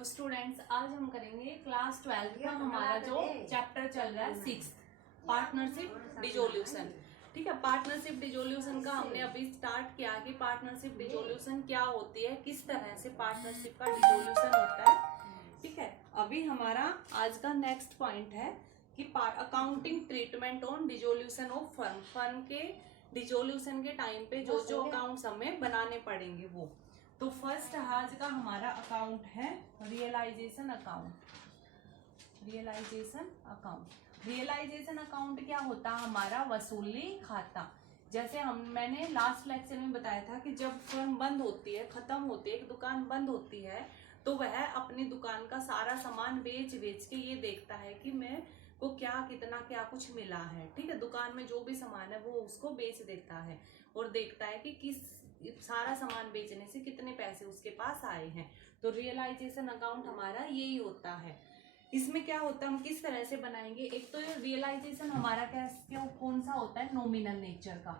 Hello students, आज हम करेंगे क्लास 12 का हमारा जो चैप्टर चल रहा है 6 पार्टनरशिप डिसोल्यूशन। ठीक है, पार्टनरशिप डिसोल्यूशन का हमने अभी स्टार्ट किया कि पार्टनरशिप डिसोल्यूशन क्या होती है, किस तरह से पार्टनरशिप का डिसोल्यूशन होता है। ठीक है, अभी हमारा आज का नेक्स्ट पॉइंट है कि accounting treatment on dissolution of firm. Firm के डिसोल्यूशन के टाइम पे जो जो अकाउंट्स हमें बनाने पड़ेंगे वो। तो फर्स्ट आज का हमारा अकाउंट है realisation account. Realisation account, realisation account क्या होता है? हमारा वसूली खाता। जैसे मैंने लास्ट लेक्चर में बताया था कि जब फर्म बंद होती है, खत्म होती है, एक दुकान बंद होती है, तो वह अपनी दुकान का सारा सामान बेच के ये देखता है कि मैं को क्या कितना क्या कुछ मिला है। ठीक है, दुकान में जो भी सामान है वो उसको बेच देता है और देखता है कि किस सारा सामान बेचने से कितने पैसे उसके पास आए हैं। तो रियलाइजेशन अकाउंट हमारा यही होता है। इसमें क्या होता है, हम किस तरह से बनाएंगे? एक तो रियलाइजेशन हमारा क्या कौन सा होता है? नॉमिनल नेचर का।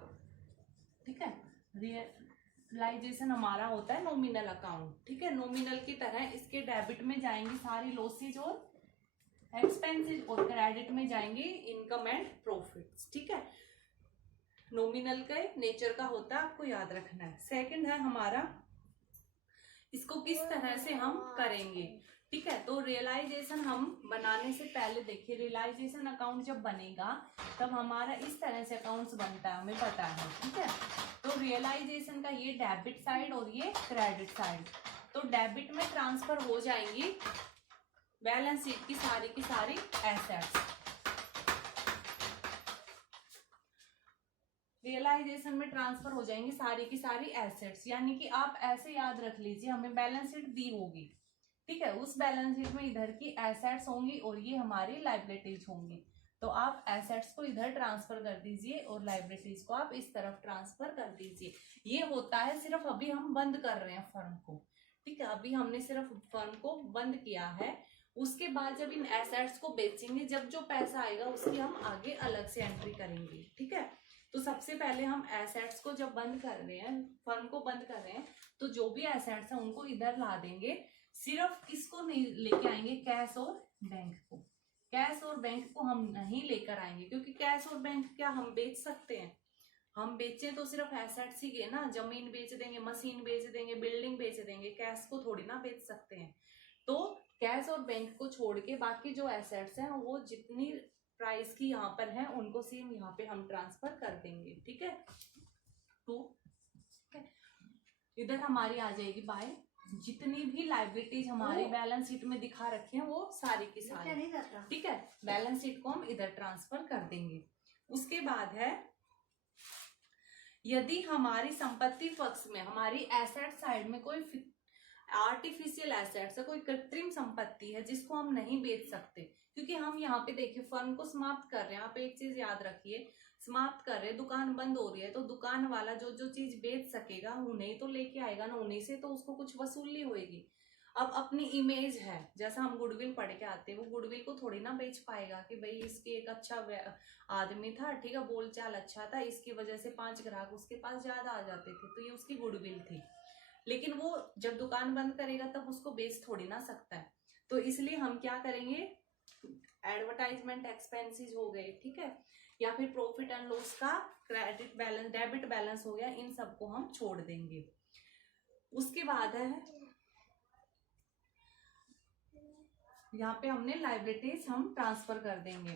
ठीक है, रियलाइजेशन हमारा होता है नॉमिनल अकाउंट। ठीक है, नॉमिनल की तरह इसके डेबिट में जाएंगी सारी लॉसेज और एक्सपेंसेस और क्रेडिट में जाएंगे इनकम एंड प्रॉफिट्स। ठीक है, नॉमिनल के नेचर का होता है, आपको याद रखना है। सेकंड है हमारा, इसको किस तरह से हम करेंगे। ठीक है, तो रियलाइजेशन हम बनाने से पहले देखिए, रियलाइजेशन अकाउंट जब बनेगा तब हमारा इस तरह से अकाउंट्स बनता है, हमें पता है। ठीक है, तो रियलाइजेशन का ये डेबिट साइड और ये क्रेडिट साइड। तो डेबिट में ट्रांसफर हो जाएंगी बैलेंस शीट की सारी एसेट्स। रियलाइजेशन में ट्रांसफर हो जाएंगी सारी की सारी एसेट्स। यानी कि आप ऐसे याद रख लीजिए, हमें बैलेंस शीट दी होगी। ठीक है, उस बैलेंस शीट में इधर की एसेट्स होंगी और ये हमारी लाइबिलिटीज होंगी। तो आप एसेट्स को इधर ट्रांसफर कर दीजिए और लाइबिलिटीज को आप इस तरफ ट्रांसफर कर दीजिए। ये होता है, सिर्फ अभी हम बंद कर रहे हैं फर्म को। ठीक है, अभी हमने सिर्फ फर्म को बंद किया है। उसके बाद जब इन एसेट्स को बेचेंगे, जब जो पैसा आएगा उसकी हम आगे अलग से एंट्री करेंगे। ठीक है, तो सबसे पहले हम एसेट्स को जब बंद कर रहे हैं, फर्म को बंद कर रहे हैं, तो जो भी एसेट्स हैं उनको इधर ला देंगे। सिर्फ किसको नहीं लेके आएंगे? कैश और बैंक को। कैश और बैंक को हम नहीं लेकर आएंगे, क्योंकि कैश और बैंक क्या हम बेच सकते हैं? हम बेचें तो सिर्फ एसेट्स ही गए ना, जमीन बेच देंगे, मशीन बेच देंगे, बिल्डिंग बेच देंगे, कैश को थोड़ी ना बेच सकते हैं। तो कैश और बैंक को छोड़ के बाकी जो एसेट्स हैं वो जितनी प्राइस की यहाँ पर है उनको सेम यहाँ पे हम ट्रांसफर कर देंगे। ठीक है, तो इधर हमारी आ जाएगी बाय जितनी भी लाइबिलिटीज हमारी बैलेंस शीट में दिखा रखी हैं वो सारी की सारी। ठीक है, बैलेंस शीट को हम इधर ट्रांसफर कर देंगे। उसके बाद है, यदि हमारी संपत्ति पक्ष में, हमारी एसेट साइड में कोई आर्टिफिशियल एसेट्स है, कोई कृत्रिम संपत्ति है जिसको हम नहीं बेच सकते, क्योंकि हम यहाँ पे देखिए फर्म को समाप्त कर रहे हैं। आप एक चीज याद रखिए, समाप्त कर रहे हैं, दुकान बंद हो रही है, तो दुकान वाला जो जो चीज बेच सकेगा उन्हें तो लेके आएगा ना, उन्हीं से तो उसको कुछ वसूली होगी। अब अपनी इमेज है, जैसा हम गुडविल पढ़ के आते हैं, वो गुडविल को थोड़ी ना बेच पाएगा कि भाई इसके एक अच्छा आदमी था, ठीक है, बोलचाल अच्छा था, इसकी वजह से 5 ग्राहक उसके पास ज्यादा आ जाते थे, तो ये उसकी गुडविल थी। लेकिन वो जब दुकान बंद करेगा तब उसको बेच थोड़ी ना सकता है। तो इसलिए हम क्या करेंगे, एडवर्टाइजमेंट एक्सपेंसेस हो गए, ठीक है, या फिर प्रॉफिट एंड लॉस का क्रेडिट बैलेंस, डेबिट बैलेंस हो गया, इन सबको हम छोड़ देंगे। उसके बाद है यहाँ पे हमने लाइबिलिटीज हम ट्रांसफर कर देंगे।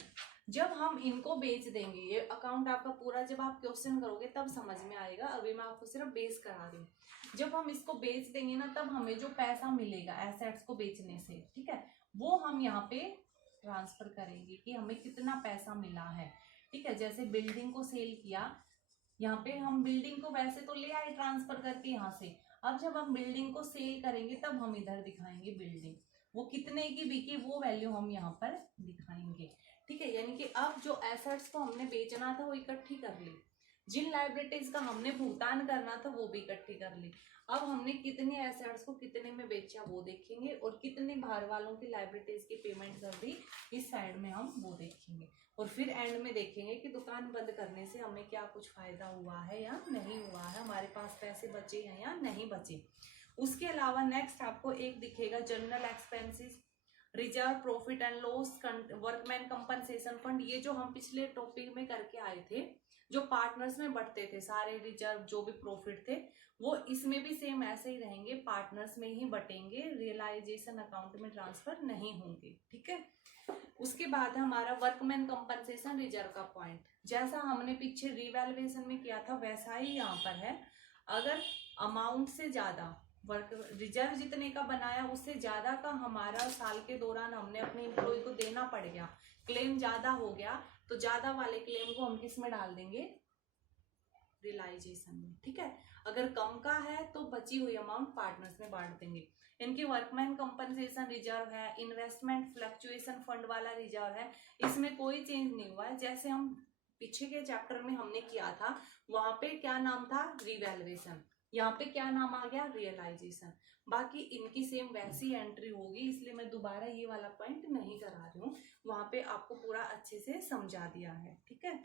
जब हम इनको बेच देंगे, ये अकाउंट आपका पूरा जब आप क्वेश्चन करोगे तब समझ में आएगा, अभी मैं आपको सिर्फ बेस करा रही हूँ। जब हम इसको बेच देंगे ना, तब हमें जो पैसा मिलेगा एसेट्स को बेचने से, ठीक है, वो हम यहाँ पे ट्रांसफर करेंगे कि हमें कितना पैसा मिला है। ठीक है, जैसे बिल्डिंग को सेल किया, यहाँ पे हम बिल्डिंग को वैसे तो ले आए ट्रांसफर करके यहाँ से, अब जब हम बिल्डिंग को सेल करेंगे तब हम इधर दिखाएंगे बिल्डिंग, वो कितने की बिकी वो वैल्यू हम यहाँ पर दिखाएंगे। ठीक है, यानी कि अब जो एसेट्स को हमने बेचना था वो इकट्ठी कर ली, जिन लाइबिलिटीज का हमने भुगतान करना था वो भी इकट्ठी कर ली। अब हमने कितने एसेट्स को कितने में बेचा वो देखेंगे, और कितने बाहर वालों की लाइबिलिटीज की पेमेंट कर दी इस साइड में हम वो देखेंगे, और फिर एंड में देखेंगे कि दुकान बंद करने से हमें क्या कुछ फायदा हुआ है या नहीं हुआ है, हमारे पास पैसे बचे हैं या नहीं बचे। उसके अलावा नेक्स्ट आपको एक दिखेगा general expenses, reserve, profit and loss, workman compensation fund. ये जो हम पिछले टॉपिक में करके आए थे, जो पार्टनर्स में बढ़ते थे सारे रिजर्व जो भी प्रॉफिट थे, वो इसमें भी सेम ऐसे ही रहेंगे, पार्टनर्स में ही बटेंगे, रियलाइजेशन अकाउंट में ट्रांसफर नहीं होंगे। ठीक है। उसके बाद हमारा वर्कमैन कंपनसेशन रिजर्व का पॉइंट, जैसा हमने पीछे रिवैल्यूएशन में किया था वैसा ही यहाँ पर है। अगर अमाउंट से ज्यादा वर्क रिजर्व जितने का बनाया उससे ज्यादा का हमारा साल के दौरान हमने अपने एम्प्लॉय को देना पड़ गया, क्लेम ज्यादा हो गया, तो ज्यादा वाले क्लेम को हम किस में डाल देंगे, रियलाइजेशन में। ठीक है। अगर कम का है तो बची हुई अमाउंट पार्टनर्स में बांट देंगे। इनकी वर्कमैन कंपनसेशन रिजर्व है, इन्वेस्टमेंट फ्लक्चुएशन फंड वाला रिजर्व है, इसमें कोई चेंज नहीं हुआ है। जैसे हम पीछे के चैप्टर में हमने किया था, वहां पे क्या नाम था, रिवैल्यूएशन, यहाँ पे क्या नाम आ गया, रियलाइजेशन। बाकी इनकी सेम वैसी एंट्री होगी, इसलिए मैं दोबारा ये वाला पॉइंट नहीं करा रही हूँ, वहां पे आपको पूरा अच्छे से समझा दिया है। ठीक है।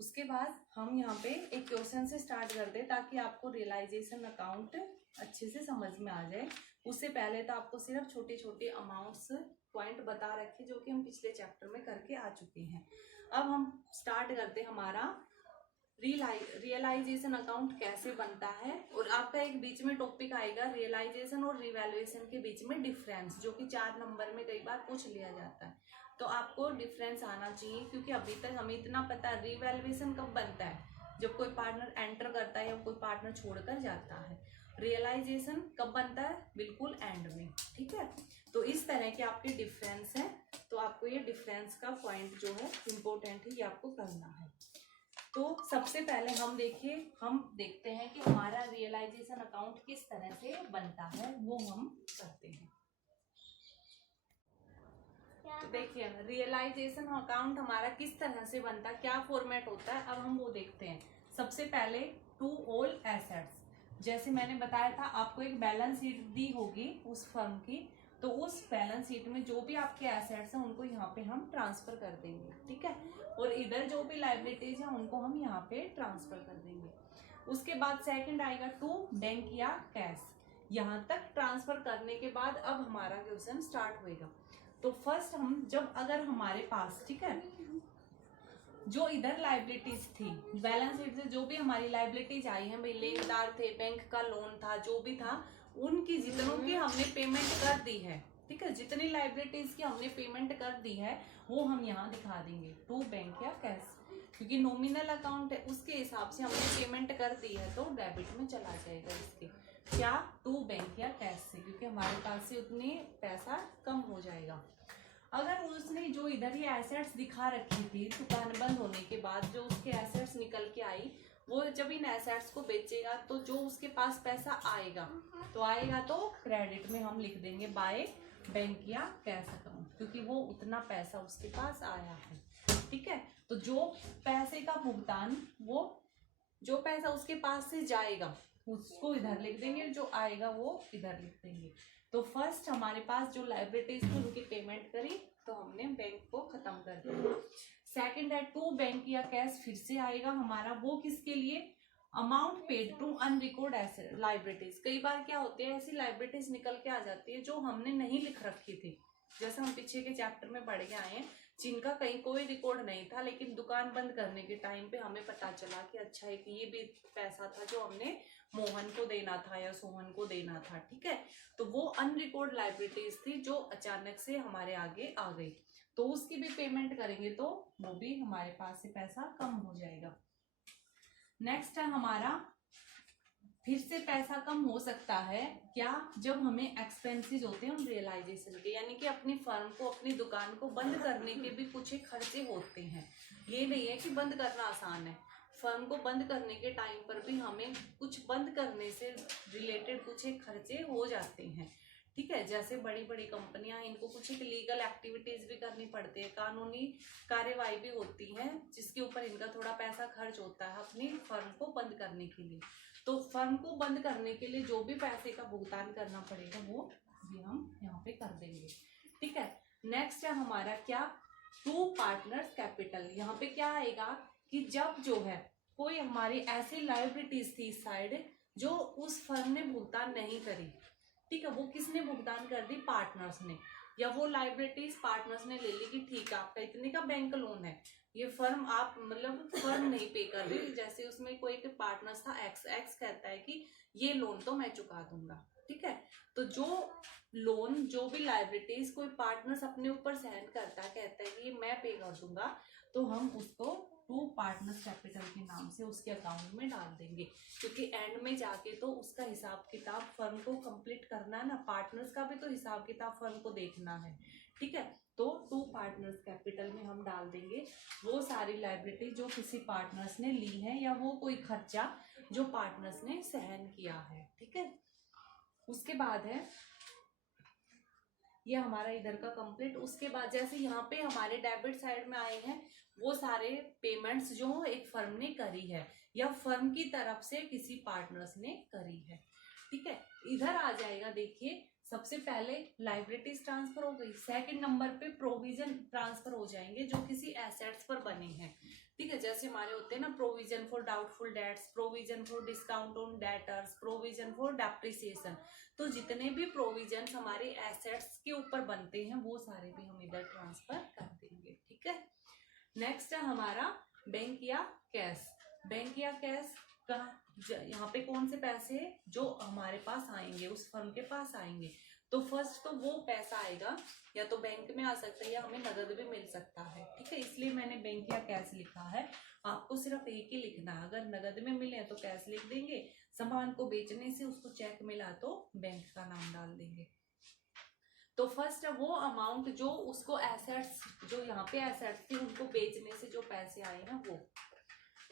उसके बाद हम यहाँ पे एक क्वेश्चन से स्टार्ट करते हैं ताकि आपको रियलाइजेशन अकाउंट अच्छे से समझ में आ जाए। उससे पहले तो आपको सिर्फ छोटे छोटे अमाउंट्स पॉइंट बता रखे जो कि हम पिछले चैप्टर में करके आ चुके हैं। अब हम स्टार्ट करते हैं हमारा रियलाइजेशन अकाउंट कैसे बनता है। और आपका एक बीच में टॉपिक आएगा रियलाइजेशन और रिवैल्यूएशन के बीच में डिफरेंस, जो कि 4 नंबर में कई बार पूछ लिया जाता है। तो आपको डिफरेंस आना चाहिए, क्योंकि अभी तक हमें इतना पता है रिवैल्यूएशन कब बनता है, जब कोई पार्टनर एंटर करता है या कोई पार्टनर छोड़कर जाता है। रियलाइजेशन कब बनता है, बिल्कुल एंड में। ठीक है। तो इस तरह के आपके डिफरेंस है, तो आपको ये डिफरेंस का पॉइंट जो है इम्पोर्टेंट है, ये आपको करना है। तो सबसे पहले हम देखते हैं कि हमारा रियलाइजेशन अकाउंट किस तरह से बनता है, वो हम करते हैं। तो देखिए रियलाइजेशन अकाउंट हमारा किस तरह से बनता है, क्या फॉर्मेट होता है, अब हम वो देखते हैं। सबसे पहले टू ऑल एसेट्स, जैसे मैंने बताया था आपको एक बैलेंस शीट दी होगी उस फर्म की, तो उस बैलेंस शीट में जो भी आपके एसेट्स हैं उनको यहाँ पे हम ट्रांसफर कर देंगे। ठीक है। और इधर जो भी लायबिलिटीज है उनको हम यहाँ पे ट्रांसफर कर देंगे। उसके बाद सेकंड आएगा टू बैंक या कैश। यहाँ तक ट्रांसफर करने के बाद अब हमारा क्वेश्चन स्टार्ट होएगा। तो फर्स्ट हम जब अगर हमारे पास, ठीक है, जो इधर लायबिलिटीज थी बैलेंस शीट से जो भी हमारी लायबिलिटीज आई हैं, भाई लेनदार थे, बैंक का लोन था, जो भी था, उनकी जितनों की हमने पेमेंट कर दी है। ठीक है। जितनी लायबिलिटीज की हमने पेमेंट कर दी है वो हम यहाँ दिखा देंगे टू बैंक या कैश, क्योंकि नॉमिनल अकाउंट है उसके हिसाब से हमने पेमेंट कर दी है तो डेबिट में चला जाएगा इसके, क्या, टू बैंक या कैश से, क्योंकि हमारे पास से उतनी पैसा कम हो जाएगा। अगर उसने जो इधर ये एसेट्स दिखा रखी थी दुकान बंद होने के बाद, जो उसके एसेट्स निकल के आई, वो जब इन एसेट्स को बेचेगा तो जो उसके पास पैसा आएगा तो क्रेडिट में हम लिख देंगे बाय बैंक या कैश अकाउंट, क्योंकि वो उतना पैसा उसके पास आया है। ठीक है। तो जो पैसे का भुगतान, वो जो पैसा उसके पास से जाएगा उसको इधर लिख देंगे, जो आएगा वो इधर लिख देंगे। तो फर्स्ट हमारे पास जो लायबिलिटीज थी उनकी पेमेंट करी तो हमने बैंक को खत्म कर दिया। सेकंड है टू बैंक या कैश, फिर से आएगा हमारा, वो किसके लिए, amount paid to unrecord asset liabilities. कई बार क्या होती है ऐसी लायबिलिटीज निकल के आ जाती है जो हमने नहीं लिख रखी थी, जैसे हम पीछे के चैप्टर में पढ़ के आए हैं, जिनका कहीं कोई रिकॉर्ड नहीं था, लेकिन दुकान बंद करने के टाइम पे हमें पता चला कि अच्छा है कि ये भी पैसा था जो हमने मोहन को देना था या सोहन को देना था। ठीक है। तो वो अनरिकॉर्ड लायबिलिटीज थी जो अचानक से हमारे आगे आ गई, तो उसकी भी पेमेंट करेंगे तो वो भी हमारे पास से पैसा कम हो जाएगा। नेक्स्ट है हमारा, फिर से पैसा कम हो सकता है क्या, जब हमें एक्सपेंसेस होते हैं रियलाइजेशन के, यानी कि अपनी फर्म को, अपनी दुकान को बंद करने के भी कुछ खर्चे होते हैं। ये नहीं है कि बंद करना आसान है, फर्म को बंद करने के टाइम पर भी हमें कुछ बंद करने से रिलेटेड कुछ खर्चे हो जाते हैं। ठीक है। जैसे बड़ी बड़ी कंपनियां, इनको कुछ एक लीगल एक्टिविटीज भी करनी पड़ती है, कानूनी कार्यवाही भी होती है, जिसके ऊपर इनका थोड़ा पैसा खर्च होता है अपनी फर्म को बंद करने के लिए। तो फर्म को बंद करने के लिए जो भी पैसे का भुगतान करना पड़ेगा वो भी हम यहाँ पे कर देंगे। ठीक है। नेक्स्ट है हमारा क्या, टू पार्टनर्स कैपिटल। यहाँ पे क्या आएगा कि जब जो है कोई हमारी ऐसी लायबिलिटीज थी इस साइड जो उस फर्म ने भुगतान नहीं करी, ठीक है, वो किसने भुगतान कर दी, पार्टनर्स ने, या वो लाइबिलिटीज पार्टनर्स ने ले ली कि ठीक है आपका इतने का बैंक लोन है, ये फर्म आप मतलब फर्म नहीं पे कर रही, जैसे उसमें कोई एक पार्टनर्स था एक्स, एक्स कहता है कि ये लोन तो मैं चुका दूंगा, ठीक है। तो जो लोन, जो भी लाइबिलिटीज कोई पार्टनर्स अपने ऊपर सहन करता है, कहता है कि ये मैं पे कर दूंगा, तो हम उसको टू पार्टनर्स कैपिटल के नाम से उसके अकाउंट में डाल देंगे, क्योंकि एंड में जाके तो उसका हिसाब किताब फर्म को कंप्लीट करना है ना, पार्टनर्स का भी तो हिसाब किताब फर्म को देखना है, ठीक है। तो टू पार्टनर्स कैपिटल में हम डाल देंगे वो सारी लायबिलिटी जो किसी पार्टनर्स ने ली है, या वो कोई खर्चा जो पार्टनर्स ने सहन किया है, ठीक है। उसके बाद है ये हमारा इधर का कंप्लीट। उसके बाद जैसे यहाँ पे हमारे डेबिट साइड में आए हैं वो सारे पेमेंट्स जो एक फर्म ने करी है या फर्म की तरफ से किसी पार्टनर्स ने करी है, ठीक है। इधर आ जाएगा, देखिए सबसे पहले लायबिलिटीज ट्रांसफर हो गई, सेकंड नंबर पे प्रोविजन ट्रांसफर हो जाएंगे जो किसी एसेट्स पर बने हैं, ठीक है। जैसे हमारे होते हैं ना provision for doubtful debts, provision for discount on debtors, provision for depreciation, तो जितने भी प्रोविजन हमारे एसेट्स के ऊपर बनते हैं वो सारे भी हम इधर ट्रांसफर कर देंगे, ठीक है। नेक्स्ट है हमारा बैंक या कैश। बैंक या कैश का यहाँ पे कौन से पैसे जो हमारे पास आएंगे, उस फर्म के पास आएंगे, तो फर्स्ट तो वो पैसा आएगा या तो बैंक में आ सकता है या हमें नगद भी मिल सकता है, ठीक है। इसलिए मैंने बैंक या कैश लिखा है, आपको सिर्फ एक ही लिखना है। अगर नगद में मिले तो कैश लिख देंगे, सामान को बेचने से उसको चेक मिला तो बैंक का नाम डाल देंगे। तो फर्स्ट वो अमाउंट जो उसको एसेट्स, जो यहाँ पे एसेट्स थी उनको बेचने से जो पैसे आए ना वो।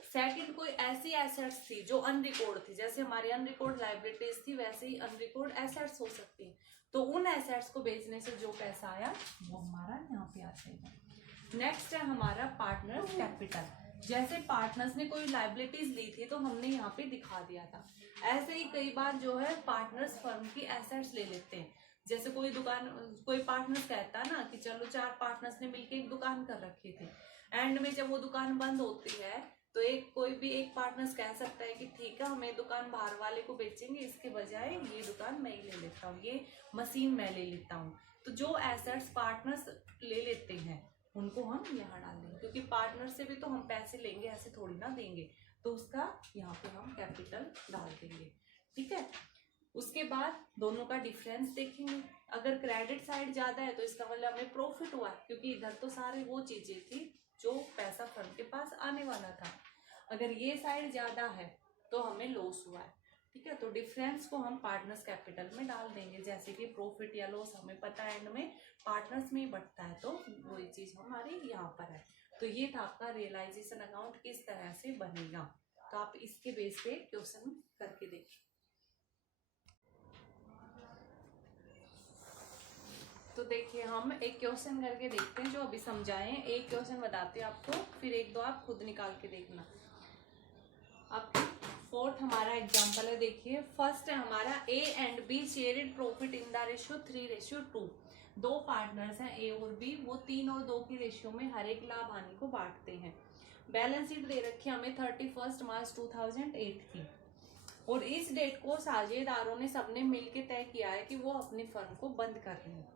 सेकंड कोई ऐसी एसेट्स थी जो अनरिकॉर्ड थी, जैसे हमारे अनरिकॉर्ड लायबिलिटीज थी वैसे ही अनरिकॉर्ड एसेट्स हो सकती है, तो उन एसेट्स को बेचने से जो पैसा आया वो हमारा यहाँ पे आ जाएगा। नेक्स्ट है हमारा पार्टनर कैपिटल। जैसे पार्टनर्स ने कोई लायबिलिटीज ली थी तो हमने यहाँ पे दिखा दिया था, ऐसे ही कई बार जो है पार्टनर्स फर्म की एसेट्स ले लेते हैं। जैसे कोई दुकान, कोई पार्टनर्स कहता है ना कि चलो 4 पार्टनर्स ने मिलकर एक दुकान कर रखी थी, एंड में जब वो दुकान बंद होती है तो एक कोई भी एक पार्टनर्स कह सकता है कि ठीक है हमें दुकान बाहर वाले को बेचेंगे, इसके बजाय ये दुकान मैं ही ले लेता हूँ, ये मशीन मैं ले लेता हूँ। तो जो एसेट्स पार्टनर्स ले लेते हैं उनको हम यहाँ डाल देंगे, क्योंकि पार्टनर से भी तो हम पैसे लेंगे, ऐसे थोड़ी ना देंगे, तो उसका यहाँ पे हम कैपिटल डाल देंगे, ठीक है। उसके बाद दोनों का डिफरेंस देखेंगे। अगर क्रेडिट साइड ज्यादा है तो इसका मतलब हमें प्रॉफिट हुआ, क्योंकि इधर तो सारे वो चीजें थी जो पैसा फर्म के पास आने वाला था। अगर ये साइड ज्यादा है तो हमें लॉस हुआ है, ठीक है। तो डिफरेंस को हम पार्टनर्स कैपिटल में डाल देंगे, जैसे कि प्रॉफिट या लॉस हमें पता है एंड में पार्टनर्स में ही बढ़ता है, तो वही चीज हमारी यहाँ पर है। तो ये था आपका रियलाइजेशन अकाउंट किस तरह से बनेगा, तो आप इसके बेस पे क्वेश्चन करके देखिए। तो देखिए हम एक क्वेश्चन करके देखते हैं जो अभी समझाए, एक क्वेश्चन बताते हैं आपको, फिर एक दो आप खुद निकाल के देखना। अब फोर्थ हमारा एग्जांपल है, देखिए फर्स्ट है हमारा A and be shared profit in the ratio 3:2। दो पार्टनर्स हैं ए और बी, वो 3 और 2 के रेशियो में हर एक लाभ हानि को बांटते हैं। बैलेंस शीट दे रखी है हमें 31 मार्च 2008 की, और इस डेट को साझेदारों ने सबने मिलकर तय किया है कि वो अपनी फर्म को बंद कर रहे हैं,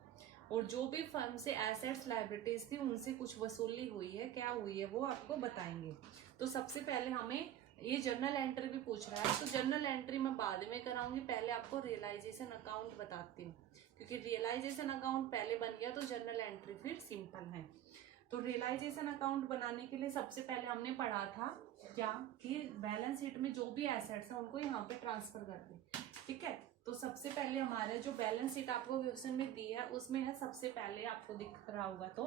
और जो भी फर्म से एसेट्स लायबिलिटीज थी उनसे कुछ वसूली हुई है, क्या हुई है वो आपको बताएंगे। तो सबसे पहले हमें ये जर्नल एंट्री भी पूछ रहा है, तो जर्नल एंट्री मैं बाद में कराऊंगी, पहले आपको रियलाइजेशन अकाउंट बताती हूँ, क्योंकि रियलाइजेशन अकाउंट पहले बन गया तो जर्नल एंट्री फिर सिंपल है। तो रियलाइजेशन अकाउंट बनाने के लिए सबसे पहले हमने पढ़ा था क्या कि बैलेंस शीट में जो भी एसेट्स है उनको यहाँ पे ट्रांसफर कर दें, ठीक है। तो सबसे पहले हमारे जो बैलेंस शीट आपको क्वेश्चन में दी है उसमें है, सबसे पहले आपको दिख रहा होगा तो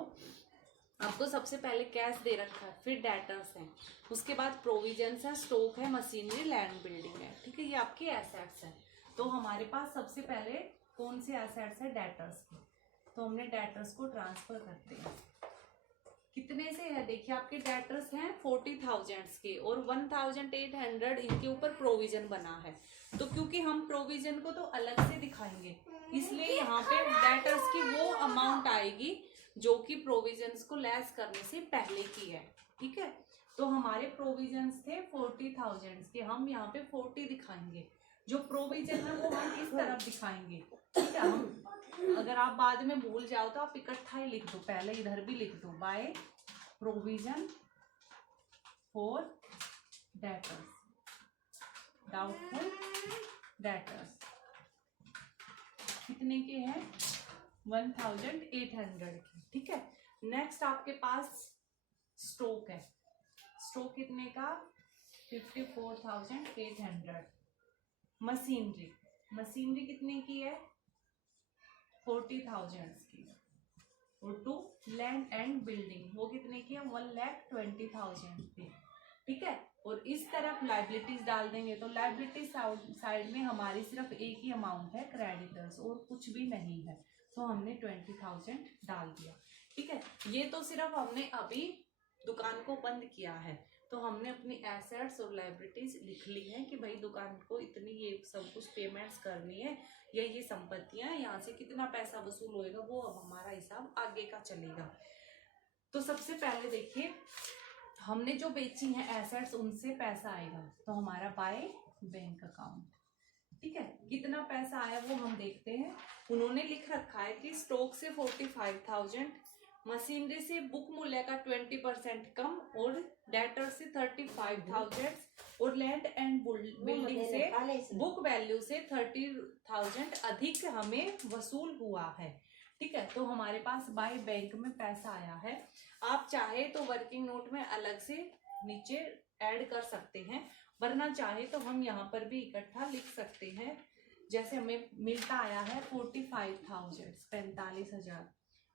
आपको सबसे पहले कैश दे रखा है, फिर डेटर्स हैं, उसके बाद प्रोविजंस है, स्टॉक है, मशीनरी, लैंड बिल्डिंग है, ठीक है। ये आपके एसेट्स हैं। तो हमारे पास सबसे पहले कौन से एसेट्स है, डेटर्स के, तो हमने डेटर्स को ट्रांसफर करते हैं। कितने से है, देखिए आपके डेटर्स हैं 40,000 के, और 1,800 इनके ऊपर प्रोविजन बना है। तो क्योंकि हम प्रोविजन को तो अलग से दिखाएंगे, इसलिए यहाँ पे डेटर्स की वो अमाउंट आएगी जो कि प्रोविजंस को लेस करने से पहले की है, ठीक है। तो हमारे प्रोविजंस थे 40,000 के, हम यहाँ पे 40 दिखाएंगे, जो प्रोविजन है वो हम इस तरफ दिखाएंगे, ठीक है। हम अगर आप बाद में भूल जाओ तो आप इकट्ठा ही लिख दो, पहले इधर भी लिख दो, by provision for debtors, doubtful debtors कितने के हैं 1800 के, ठीक है। नेक्स्ट आपके पास स्टॉक है, स्टॉक कितने का 54,800। मशीनरी, मशीनरी कितने की है 40,000 की। और टू लैंड एंड बिल्डिंग वो कितने की है 1,20,000 की, ठीक है। और इस तरफ लाइबिलिटीज डाल देंगे तो लाइबिलिटीज साइड में हमारी सिर्फ एक ही अमाउंट है क्रेडिटर्स और कुछ भी नहीं है, तो हमने 20,000 डाल दिया, ठीक है। ये तो सिर्फ हमने अभी दुकान को बंद किया है, तो हमने अपनी एसेट्स और लाइबिलिटीज लिख ली है कि भाई दुकान को इतनी ये सब कुछ पेमेंट्स करनी है, या ये संपत्तियां, यहाँ से कितना पैसा वसूल होएगा वो अब हमारा हिसाब आगे का चलेगा। तो सबसे पहले देखिए हमने जो बेची है एसेट्स उनसे पैसा आएगा, तो हमारा बाय बैंक अकाउंट, ठीक है। कितना पैसा आया वो हम देखते हैं। उन्होंने लिख रखा है कि स्टॉक से 45,000, मशीनरी से बुक मूल्य का 20% कम, और डेटर से 35,000, और लैंड एंड बिल्डिंग से बुक वैल्यू से 30,000 अधिक हमें वसूल हुआ है, ठीक है। तो हमारे पास बाय बैंक में पैसा आया है। आप चाहे तो वर्किंग नोट में अलग से नीचे ऐड कर सकते हैं, वरना चाहे तो हम यहाँ पर भी इकट्ठा लिख सकते हैं। जैसे हमें मिलता आया है 45,000 45,000,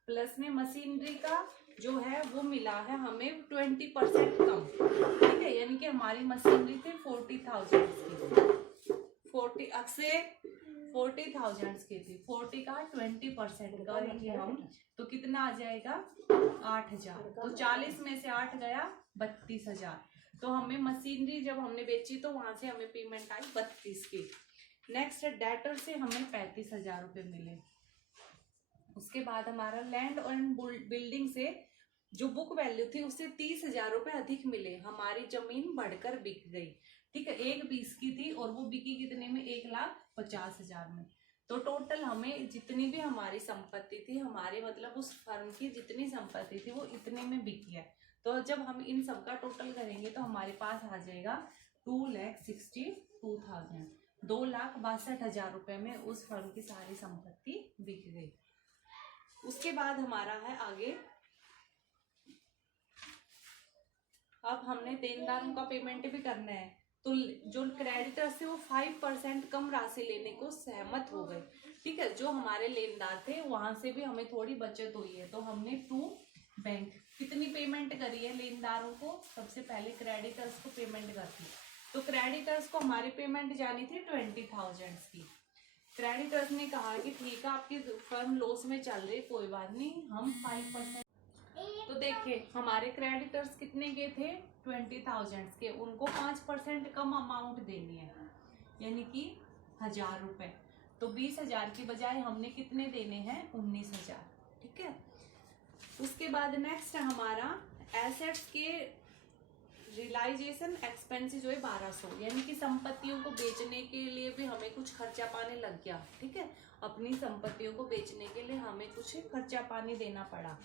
प्लस में मशीनरी का जो है वो मिला है हमें 20% कम, ठीक है। यानी कि हमारी मशीनरी थी 40,000 की, 40,000 की थी, 40 का 20% करेंगे हम तो कितना आ जाएगा 8,000। तो 40 में से 8 गया 32,000। तो हमें मशीनरी जब हमने बेची तो वहां से हमें पेमेंट आई 32 की। नेक्स्ट डेटर से हमें 35,000 रुपये मिले। उसके बाद हमारा लैंड एंड बिल्डिंग से जो बुक वैल्यू थी उससे 30,000 रुपये अधिक मिले, हमारी जमीन बढ़कर बिक गई, ठीक है। 1,20 की थी और वो बिकी कितने में 1,50,000 में। तो टोटल हमें जितनी भी हमारी संपत्ति थी, हमारे मतलब उस फर्म की जितनी संपत्ति थी वो इतने में बिकी है। तो जब हम इन सब का टोटल करेंगे तो हमारे पास आ जाएगा 2,62,000, 2,62,000 रुपये में उस फर्म की सारी संपत्ति बिक गई। उसके बाद हमारा है आगे, अब हमने देनदारों का पेमेंट भी करना है, तो जो क्रेडिटर से वो 5% कम राशि लेने को सहमत हो गए, ठीक है। जो हमारे लेनदार थे वहां से भी हमें थोड़ी बचत हुई है, तो हमने टू बैंक कितनी पेमेंट करी है लेनदारों को, सबसे पहले क्रेडिटर्स को पेमेंट करती, तो क्रेडिटर्स को हमारी पेमेंट जानी थी 20,000 की। क्रेडिटर्स ने कहा कि ठीक है आपकी फर्म लॉस में चल रही, कोई बात नहीं, हम 5%। तो देखिए हमारे क्रेडिटर्स कितने के थे 20,000 के, उनको 5% कम अमाउंट देनी है, यानी कि 1,000 रुपये। तो 20,000 की बजाय हमने कितने देने हैं 19,000, ठीक है। उसके बाद नेक्स्ट हमारा एसेट्स के रियलाइजेशन एक्सपेंसेस जो है 1200, यानी कि संपत्तियों को बेचने के लिए भी हमें कुछ खर्चा पानी लग गया, ठीक है। अपनी संपत्तियों को बेचने के लिए हमें कुछ खर्चा पानी देना पड़ा,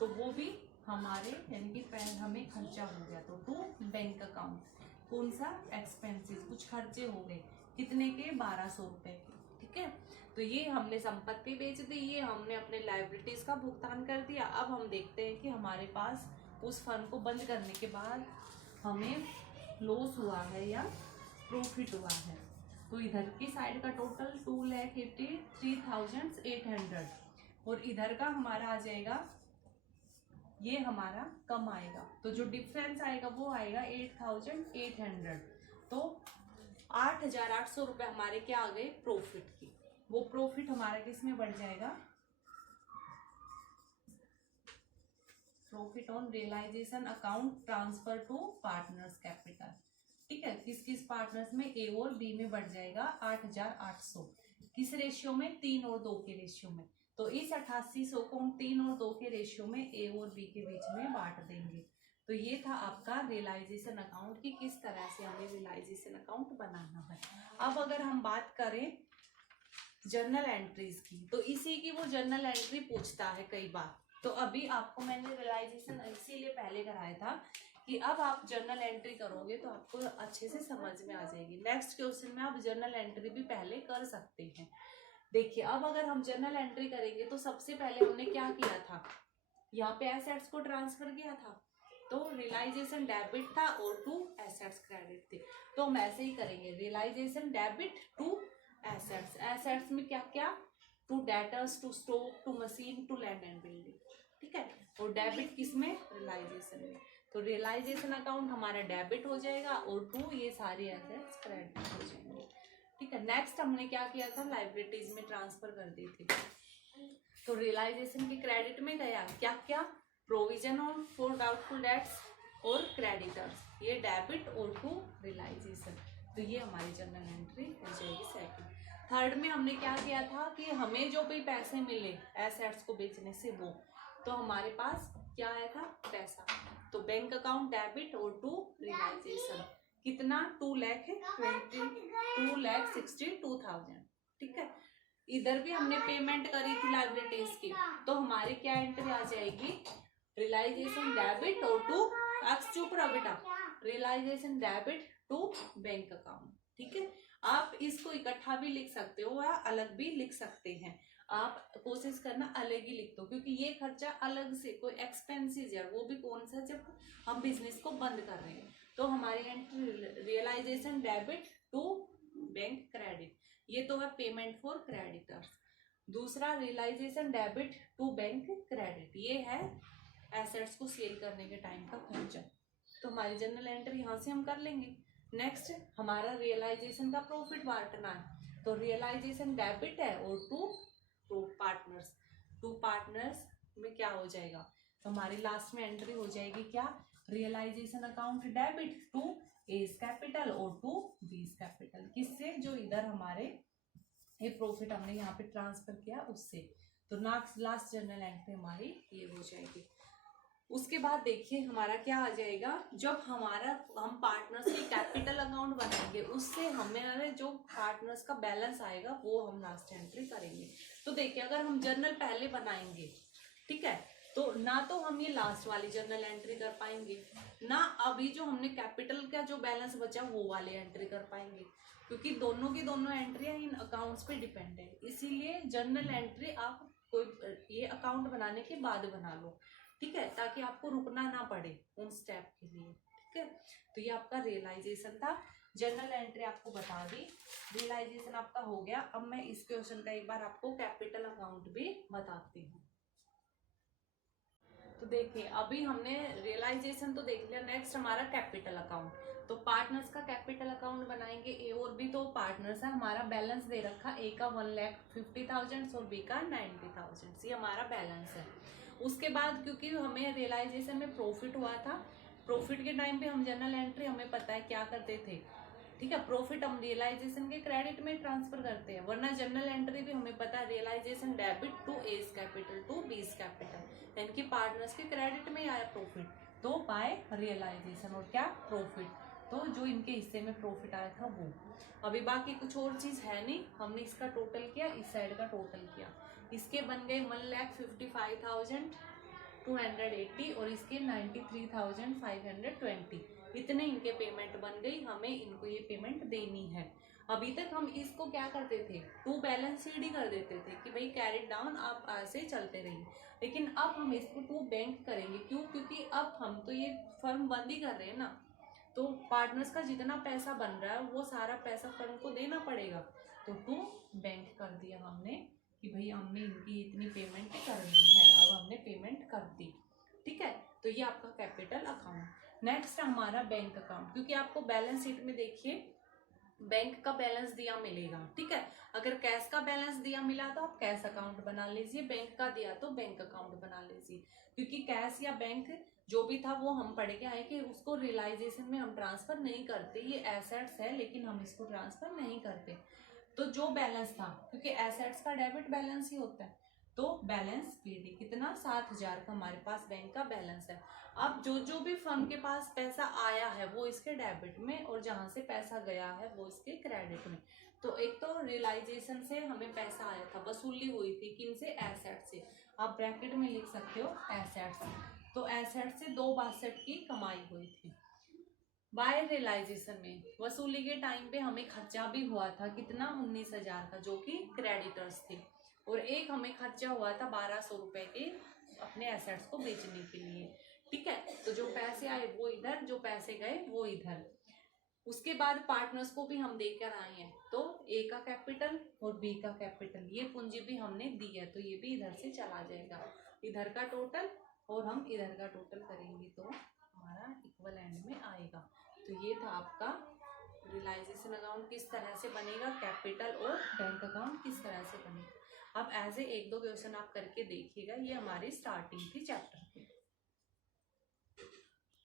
तो वो भी हमारे यानी कि हमें खर्चा हो गया। तो टू बैंक अकाउंट कौन सा एक्सपेंसेस, कुछ खर्चे हो गए कितने के 1,200 रुपए के, ठीक है। तो ये हमने संपत्ति बेच दी, ये हमने अपने लायबिलिटीज का भुगतान कर दिया। अब हम देखते हैं कि हमारे पास उस फर्म को बंद करने के बाद हमें लॉस हुआ है या प्रॉफिट हुआ है। तो इधर की साइड का टोटल 2,83,800 और इधर का हमारा आ जाएगा, ये हमारा कम आएगा, तो जो डिफरेंस आएगा वो आएगा 8,800। तो 8,800 रुपए हमारे क्या आ गए प्रॉफिट की। वो प्रॉफिट हमारा किस में बढ़ जाएगा, profit on realisation account transfer to partners capital, ठीक है। किस किस पार्टनर्स में, ए और बी में बढ़ जाएगा 8,800। किस रेशियो में, 3 और 2 के रेशियो में। तो इस 8800 को हम 3 और 2 के रेशियो में ए और बी के बीच में बांट देंगे। तो ये था आपका रियलाइजेशन अकाउंट की किस तरह से हमें रियलाइजेशन अकाउंट बनाना है। अब अगर हम बात करें जर्नल एंट्रीज की, तो इसी की वो जर्नल एंट्री पूछता है कई बार। तो अभी आपको मैंने रियलाइजेशन इसीलिए पहले कराया था कि अब आप जर्नल एंट्री करोगे तो आपको अच्छे से समझ में आ जाएगी। नेक्स्ट क्वेश्चन में आप जर्नल एंट्री भी पहले कर सकते हैं। देखिए अब अगर हम जर्नल एंट्री करेंगे तो सबसे पहले हमने क्या किया था, यहाँ पे एसेट्स को ट्रांसफर किया था, तो रियलाइजेशन डेबिट था और टू एसेट्स क्रेडिट थे। तो हम ऐसे ही करेंगे, realisation debit to assets. Assets में क्या क्या, to debtors, to stock, to machine, to land and building, ठीक है। और डेबिट किसमें, रियलाइजेशन में। तो रियलाइजेशन अकाउंट हमारा डेबिट हो जाएगा और टू ये सारी एसेट्स क्रेडिट हो जाएंगे, ठीक है। नेक्स्ट हमने क्या किया था, लाइबिलिटीज में ट्रांसफर कर दी थी। तो रियलाइजेशन के क्रेडिट में गया क्या क्या, provision on for doubtful debts और क्रेडिटर्स, ये डेबिट और टू रियलाइजेशन। तो ये हमारी जर्नल एंट्री हो जाएगी सेकंड। थर्ड में हमने क्या किया था कि हमें जो भी पैसे मिले एसेट्स को बेचने से वो, तो हमारे पास क्या आया था, पैसा। तो बैंक अकाउंट डेबिट और टू रियलाइजेशन, कितना, 2,62,000, ठीक है। इधर भी हमने पेमेंट करी थी लाइबिलिटीज की, तो हमारी क्या एंट्री आ जाएगी, रियलाइजेशन डेबिट और टू, एक्स चुप रहो बेटा, realisation debit to bank account, ठीक है। आप इसको इकट्ठा भी लिख सकते हो या अलग भी लिख सकते हैं, आप कोशिश करना अलग ही लिख दो, क्योंकि ये खर्चा अलग से कोई एक्सपेंसेस है, वो भी कौन सा, जब हम बिजनेस को बंद कर रहे हैं। तो हमारी entry realisation debit to bank credit, ये तो है पेमेंट फॉर क्रेडिटर्स। दूसरा realisation debit to bank credit, ये है एसेट्स को सेल करने के टाइम का खर्चा। तो हमारी जनरल एंट्री यहाँ से हम कर लेंगे। नेक्स्ट हमारा रियलाइजेशन का प्रॉफिट बांटना है, तो रियलाइजेशन डेबिट है और टू पार्टनर्स, टू पार्टनर्स में क्या हो जाएगा, तो हमारी लास्ट में एंट्री हो जाएगी क्या, realisation account debit to A's capital और टू बीज कैपिटल, किससे, जो इधर हमारे ये प्रॉफिट हमने यहाँ पे ट्रांसफर किया उससे। तो लास्ट जर्नल एंट्री हमारी ये हो जाएगी। उसके बाद देखिए हमारा क्या आ जाएगा, जब हम पार्टनर्स की कैपिटल अकाउंट बनाएंगे उससे हमें जो पार्टनर्स का बैलेंस आएगा वो हम लास्ट एंट्री करेंगे। तो देखिए अगर हम जर्नल पहले बनाएंगे, ठीक है, तो ना तो हम ये लास्ट वाली जर्नल एंट्री कर पाएंगे, ना अभी जो हमने कैपिटल का जो बैलेंस बचा वो वाले एंट्री कर पाएंगे, क्योंकि दोनों की दोनों एंट्रियां इन अकाउंट्स पे डिपेंड है। इसीलिए जर्नल एंट्री आप कोई ये अकाउंट बनाने के बाद बना लो, ठीक है, ताकि आपको रुकना ना पड़े उन स्टेप के लिए, ठीक है। तो ये आपका रियलाइजेशन था, जर्नल एंट्री आपको बता दी, रियलाइजेशन आपका हो गया। अब मैं इस क्वेश्चन का एक बार आपको कैपिटल अकाउंट भी बताती हूँ। तो देखिए अभी हमने रियलाइजेशन तो देख लिया, नेक्स्ट हमारा कैपिटल अकाउंट। तो पार्टनर्स का कैपिटल अकाउंट बनाएंगे, ए और बी तो पार्टनर्स है, हमारा बैलेंस दे रखा, ए का 1,50,000 और बी का 90,000, ये हमारा बैलेंस है। उसके बाद क्योंकि हमें रियलाइजेशन में प्रॉफिट हुआ था, प्रॉफिट के टाइम पे हम जर्नल एंट्री हमें पता है क्या करते थे, ठीक है, प्रॉफिट हम रियलाइजेशन के क्रेडिट में ट्रांसफर करते हैं, वरना जर्नल एंट्री भी हमें पता है realisation debit to A's capital to B's capital, यानी कि पार्टनर्स के क्रेडिट में आया प्रॉफिट, तो बाय रियलाइजेशन और क्या प्रॉफिट, तो जो इनके हिस्से में प्रॉफिट आया था वो। अभी बाकी कुछ और चीज है नहीं, हमने इसका टोटल किया, इस साइड का टोटल किया, इसके बन गए 1,55,280 और इसके 93,520, इतने इनके पेमेंट बन गई, हमें इनको ये पेमेंट देनी है। अभी तक हम इसको क्या करते थे, टू बैलेंस शीट ही कर देते थे कि भाई कैरिड डाउन, आप ऐसे चलते रहिए, लेकिन अब हम इसको टू बैंक करेंगे। क्यों, क्योंकि अब हम तो ये फर्म बंद ही कर रहे हैं ना, तो पार्टनर्स का जितना पैसा बन रहा है वो सारा पैसा फर्म को देना पड़ेगा, तो टू बैंक कर दिया हमने कि भाई हमने इनकी इतनी पेमेंट करनी है, अब हमने पेमेंट कर दी, ठीक है। तो ये आपका कैपिटल अकाउंट। नेक्स्ट हमारा बैंक अकाउंट, क्योंकि आपको बैलेंस शीट में देखिए बैंक का बैलेंस दिया मिलेगा, ठीक है, अगर कैश का बैलेंस दिया मिला तो आप कैश अकाउंट बना लीजिए, बैंक का दिया तो बैंक अकाउंट बना लीजिए, क्योंकि कैश या बैंक जो भी था वो हम पढ़ के आए कि उसको रियलाइजेशन में हम ट्रांसफर नहीं करते, ये एसेट्स है लेकिन हम इसको ट्रांसफर नहीं करते। तो जो बैलेंस था, क्योंकि एसेट्स का डेबिट बैलेंस ही होता है, तो बैलेंस पीडी कितना 7,000 का हमारे पास बैंक का बैलेंस है। अब जो भी फर्म के पास पैसा आया है वो इसके डेबिट में, और जहां से पैसा गया है वो इसके क्रेडिट में। तो एक तो रियलाइजेशन से हमें पैसा आया था, वसूली हुई थी किन से, एसेट से। आप ब्रैकेट में लिख सकते हो एसेट्स। तो एसेट से 262 की कमाई हुई थी। बाय रियलाइजेशन में वसूली के टाइम पे हमें खर्चा भी हुआ था कितना, 19,000 का, जो कि क्रेडिटर्स थे। और एक हमें खर्चा हुआ था 1,200 रुपए के अपने एसेट्स को बेचने के लिए। ठीक है, तो जो पैसे आए वो इधर, जो पैसे गए वो इधर। उसके बाद पार्टनर्स को भी हम देकर आए हैं, तो ए का कैपिटल और बी का कैपिटल, ये पूंजी भी हमने दी है, तो ये भी इधर से चला जाएगा। इधर का टोटल और हम इधर का टोटल करेंगे तो हमारा इक्वल एंड में आएगा। तो ये था आपका रियलाइजेशन अकाउंट किस तरह से बनेगा, कैपिटल और बैंक अकाउंट किस तरह से बनेगा। अब एज ए 1-2 क्वेश्चन आप करके देखिएगा। ये हमारी स्टार्टिंग थी चैप्टर।